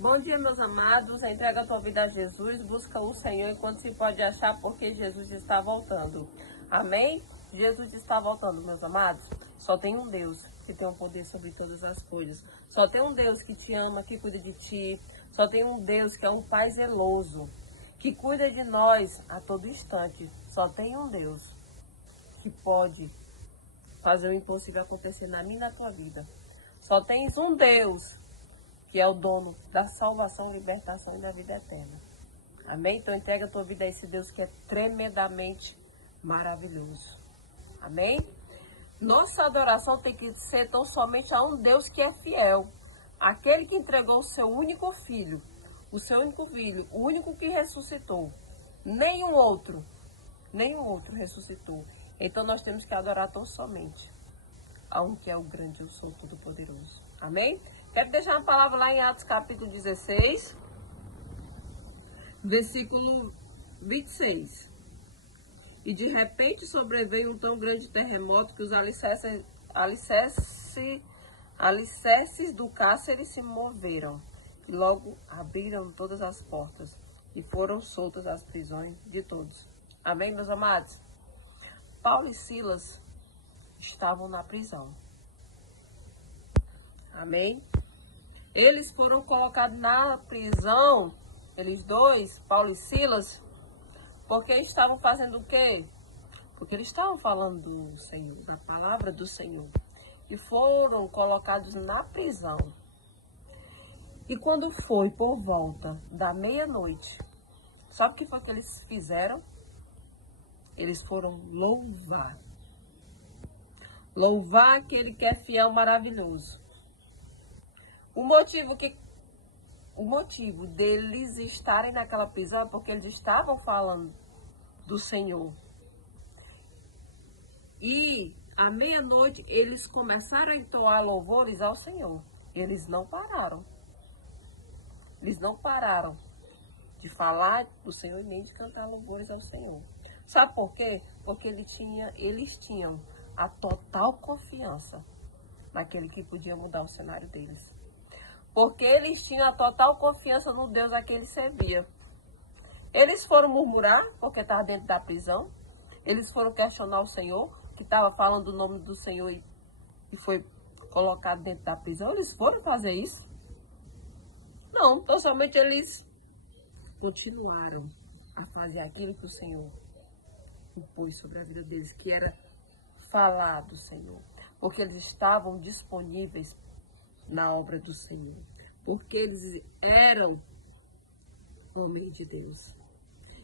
Bom dia, meus amados. Entrega a tua vida a Jesus. Busca o Senhor enquanto se pode achar, porque Jesus está voltando. Amém? Jesus está voltando, meus amados. Só tem um Deus que tem o poder sobre todas as coisas. Só tem um Deus que te ama, que cuida de ti. Só tem um Deus que é um Pai zeloso, que cuida de nós a todo instante. Só tem um Deus que pode fazer o impossível acontecer na minha e na tua vida. Só tens um Deus que é o dono da salvação, libertação e da vida eterna. Amém? Então entrega a tua vida a esse Deus que é tremendamente maravilhoso. Amém? Nossa adoração tem que ser tão somente a um Deus que é fiel. Aquele que entregou o seu único filho, o único que ressuscitou. Nenhum outro ressuscitou. Então nós temos que adorar tão somente a um que é o grande, eu sou todo-poderoso. Amém? Quero deixar uma palavra lá em Atos capítulo 16, versículo 26. E de repente sobreveio um tão grande terremoto que os alicerces do cárcere se moveram. E logo abriram todas as portas e foram soltas as prisões de todos. Amém, meus amados? Paulo e Silas estavam na prisão. Amém? Eles foram colocados na prisão, eles dois, Paulo e Silas, porque estavam fazendo o quê? Porque eles estavam falando do Senhor, da palavra do Senhor. E foram colocados na prisão. E quando foi por volta da meia-noite, sabe o que foi que eles fizeram? Eles foram louvar. Louvar aquele que é fiel, maravilhoso. O motivo deles estarem naquela prisão é porque eles estavam falando do Senhor. E à meia-noite eles começaram a entoar louvores ao Senhor. Eles não pararam. Eles não pararam de falar do Senhor e nem de cantar louvores ao Senhor. Sabe por quê? Porque eles tinham a total confiança naquele que podia mudar o cenário deles. Porque eles tinham a total confiança no Deus a quem eles serviam. Eles foram murmurar, porque estavam dentro da prisão. Eles foram questionar o Senhor, que estava falando o nome do Senhor e foi colocado dentro da prisão. Eles foram fazer isso? Não, então somente eles continuaram a fazer aquilo que o Senhor impôs sobre a vida deles, que era falar do Senhor. Porque eles estavam disponíveis na obra do Senhor, porque eles eram homens de Deus.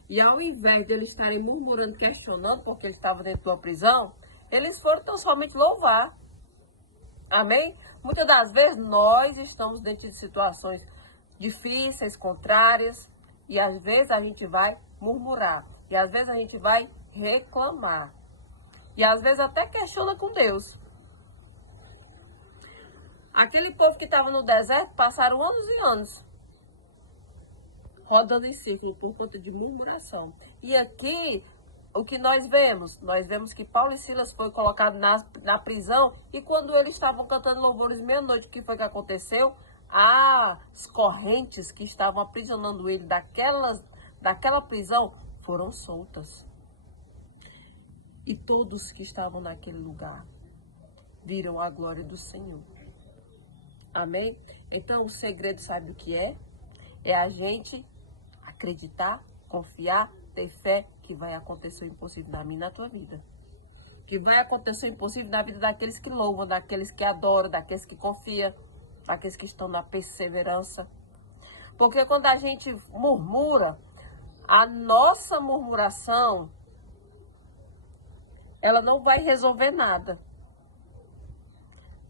E ao invés de eles estarem murmurando, questionando, porque eles estavam dentro de uma prisão, eles foram tão somente louvar. Amém? Muitas das vezes nós estamos dentro de situações difíceis, contrárias, e às vezes a gente vai murmurar, e às vezes a gente vai reclamar, e às vezes até questiona com Deus. Aquele povo que estava no deserto passaram anos e anos rodando em círculo por conta de murmuração. E aqui, o que nós vemos? Nós vemos que Paulo e Silas foram colocados na prisão e quando eles estavam cantando louvores meia-noite, o que foi que aconteceu? As correntes que estavam aprisionando ele daquela prisão foram soltas. E todos que estavam naquele lugar viram a glória do Senhor. Amém? Então, o segredo, sabe o que é? É a gente acreditar, confiar, ter fé que vai acontecer o impossível na minha e na tua vida. Que vai acontecer o impossível na vida daqueles que louvam, daqueles que adoram, daqueles que confiam, daqueles que estão na perseverança. Porque quando a gente murmura, a nossa murmuração, ela não vai resolver nada.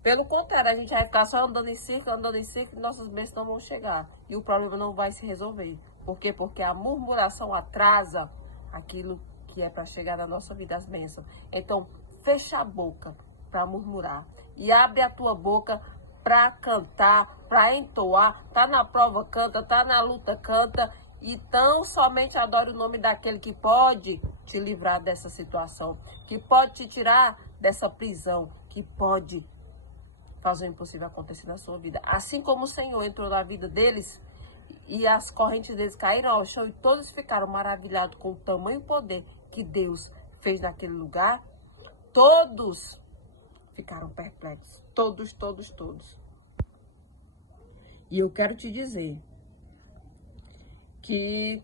Pelo contrário, a gente vai ficar só andando em círculo, e nossos bens não vão chegar. E o problema não vai se resolver. Por quê? Porque a murmuração atrasa aquilo que é para chegar na nossa vida, as bênçãos. Então, fecha a boca para murmurar. E abre a tua boca para cantar, para entoar. Tá na prova, canta. Tá na luta, canta. Então, somente adore o nome daquele que pode te livrar dessa situação. Que pode te tirar dessa prisão. Que pode fazer o impossível acontecer na sua vida. Assim como o Senhor entrou na vida deles, e as correntes deles caíram ao chão e todos ficaram maravilhados com o tamanho poder que Deus fez naquele lugar. Todos ficaram perplexos. Todos, todos, todos. E eu quero te dizer que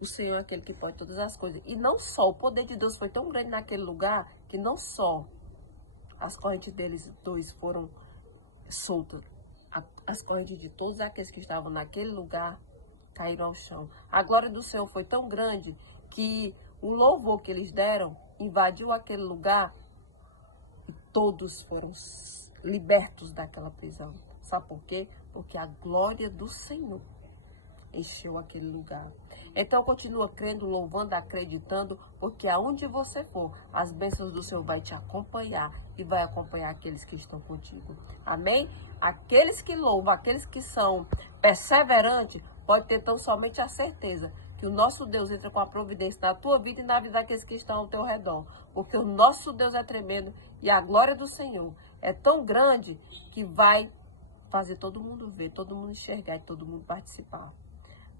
o Senhor é aquele que pode todas as coisas. E não só, o poder de Deus foi tão grande naquele lugar que não só as correntes deles dois foram soltas, as correntes de todos aqueles que estavam naquele lugar caíram ao chão. A glória do Senhor foi tão grande que o louvor que eles deram invadiu aquele lugar e todos foram libertos daquela prisão. Sabe por quê? Porque a glória do Senhor encheu aquele lugar. Então continua crendo, louvando, acreditando, porque aonde você for, as bênçãos do Senhor vai te acompanhar e vai acompanhar aqueles que estão contigo. Amém? Aqueles que louvam, aqueles que são perseverantes, pode ter tão somente a certeza que o nosso Deus entra com a providência na tua vida e na vida daqueles que estão ao teu redor. Porque o nosso Deus é tremendo e a glória do Senhor é tão grande que vai fazer todo mundo ver, todo mundo enxergar e todo mundo participar.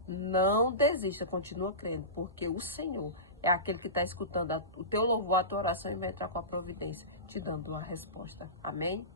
Não desista, continua crendo, porque o Senhor é aquele que está escutando o teu louvor, a tua oração e vai entrar com a providência, te dando uma resposta. Amém?